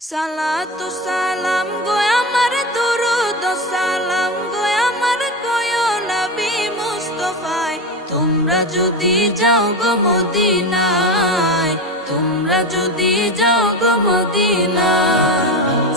সালাতু সালাম গো আমার দুরুদ সালাম গো আমার কয়ো নবী মুস্তাফায় তোমরা যদি যাও গো মদিনায় তোমরা যদি যাও গো মদিনায়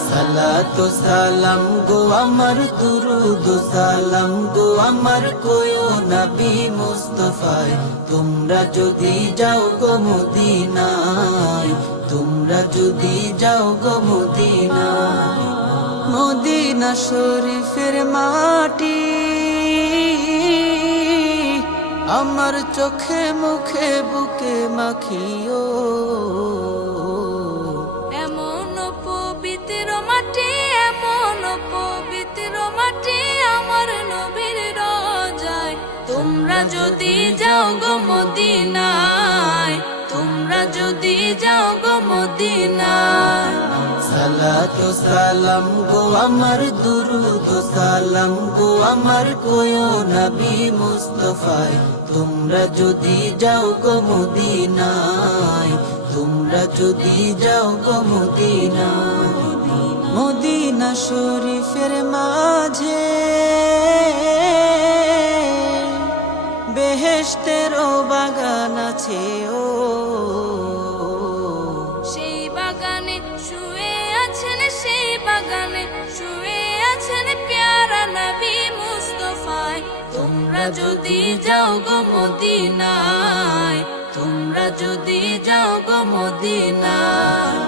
সালাতু সালাম গো আমার দুরুদ সালাম গো আমার কয়ো নবী মুস্তাফায় তোমরা যদি যাও গো মদিনায় তোমরা যদি যাও গো মদিনায় মদিনা শরীফের মাটি আমার চোখে মুখে বুকে মাখিও এমন পবিত্র মাটি এমন পবিত্র মাটি আমার নবীর রোজায় তোমরা যদি যাও গো মদিনায় তোমরা যদি যাও গো মদিনায় সালাতু সালাম গো আমার দুরুদ সালাম গো আমার কয়ো নবী মুস্তাফায় তোমরা যদি যাও গো মদিনায় তোমরা যদি যাও গো মদিনায় মদিনা শরীফের মাঝে বেহেশতেরও বাগান আছে ও সেই বাগানে শুয়ে আছেন সেই বাগানে শুয়ে আছেন প্যারা নবী মুস্তাফায় তোমরা যদি যাও গো মদিনায় তোমরা যদি যাও গো মদিনায়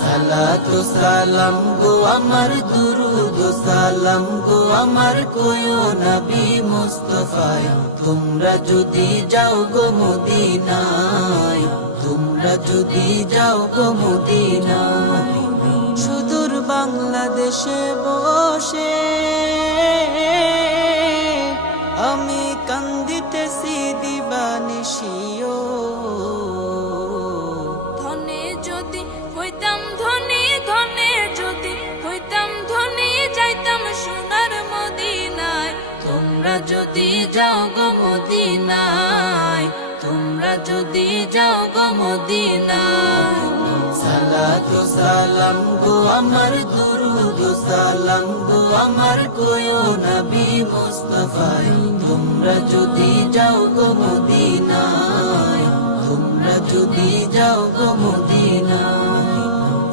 সালাতু সালাম গো আমার দুরুদ সালাম গো আমার কয়ো নবী মুস্তাফায় তোমরা যদি যাও গো মদিনায় তোমরা যদি যাও গো মদিনায় সুদূর বাংলাদেশে বসে আমি কান্দিতেছি দিবানিশিও ধনে যদি হইতাম ধনী ধনে যদি হইতাম ধনী যাইতাম সোনার মদিনায় তোমরা যদি যাও গো মদিনায় তোমরা যদি যাও গো মদিনায় সালাতু সালাম গো আমার দুরুদ সালাম গো আমার কয়ো নবী মুস্তাফায় তোমরা যদি যাও গো মদিনায় তোমরা যদি যাও গো মদিনায়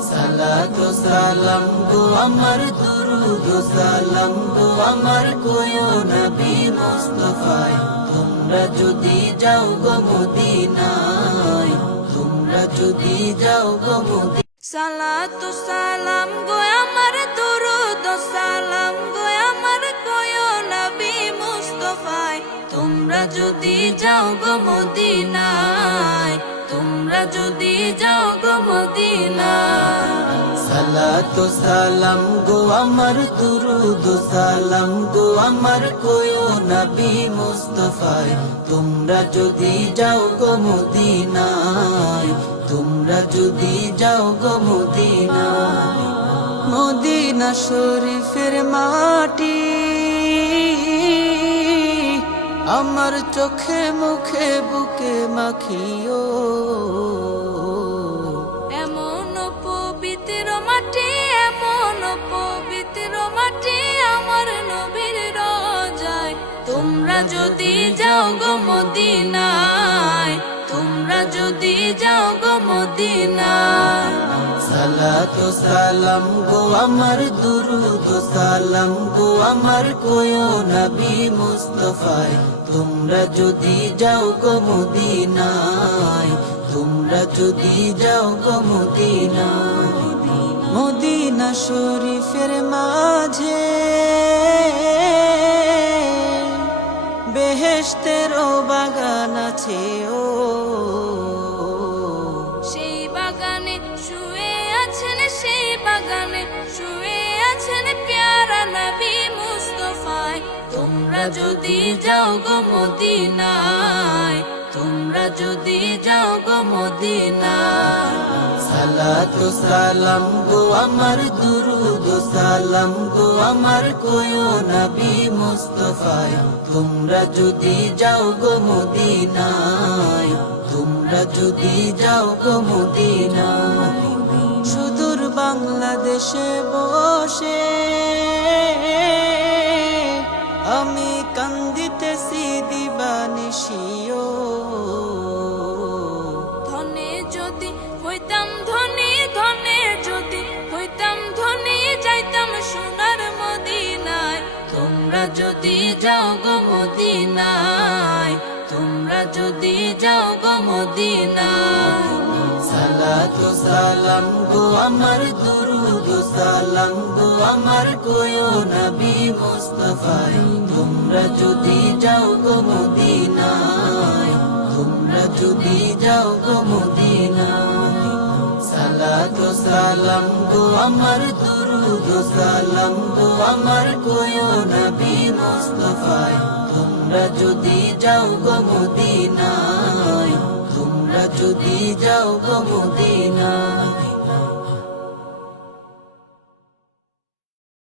সালাতু সালাম গো আমার দুরুদ সালাম গো আমার কয়ো নবী মুস্তাফায় তোমরা যদি যাও গো মদিনায় তোমরা যদি যাও গো মদিনায় সালাতু সালাম গো আমার দুরুদ সালাম গো আমার কয়ো নবী মুস্তাফায় তোমরা যদি যাও গো মদিনায় তোমরা যদি যাও গো মদিনায় সালাতু সালাম গো আমার দুরুদ সালাম গো আমার কয়ো নবী মুস্তাফায় তোমরা যদি যাও গো মদিনায় তোমরা যদি যাও গো মদিনায় মদিনা শরীফের মাটি আমার চোখে মুখে বুকে মাখিও এমন পবিত্র মাটি এমন পবিত্র মাটি আমার নবীর রোজায় তোমরা যদি যাও গো মদিনায় তোমরা যদি যাও গো মদিনায় সালাতু সালাম গো আমার দুরুদ সালাম গো আমার কয়ো নবী মুস্তাফায় তোমরা যদি যাও গো মদিনায় তোমরা যদি যাও গো মদিনায় মদিনা শরীফের মাঝে বেহেশতেরও বাগান আছে ও সেই বাগানে শুয়ে আছেন সেই বাগানে শুয়ে আছেন প্যারা নবী মুস্তাফায় তোমরা যদি যাও গো মদিনায় তোমরা যদি যাও গো মদিনায় সালাতু সালাম গো আমার দুরুদ সালাম গো আমার কয়ো নবী মুস্তাফায় তোমরা যদি যাও গো মদিনায় তোমরা যদি যাও গো মদিনায় সুদূর বাংলাদেশে বসে আমি কান্দিতেছি দিবানিশিও। ধনে যদি হইতাম ধনী, ধনে যদি হইতাম ধনী, যাইতাম সোনার মদিনায়। তোমরা যদি যাও গো মদিনায়, তোমরা যদি যাও গো মদিনায়। সালাতু সালাম গো আমার, দুরুদ সালাম গো আমার, কোয়ো নবী মুস্তাফায়। তোমরা যদি যাও গো মদিনায়, তোমরা যদি যাও গো মদিনায়। সালাতু সালাম গো আমার, দুরুদ সালাম গো আমার, কোয়ো নবী মুস্তাফায়। তোমরা যদি যাও গো মদিনায়, তোমরা যদি যাও গো মদিনায়।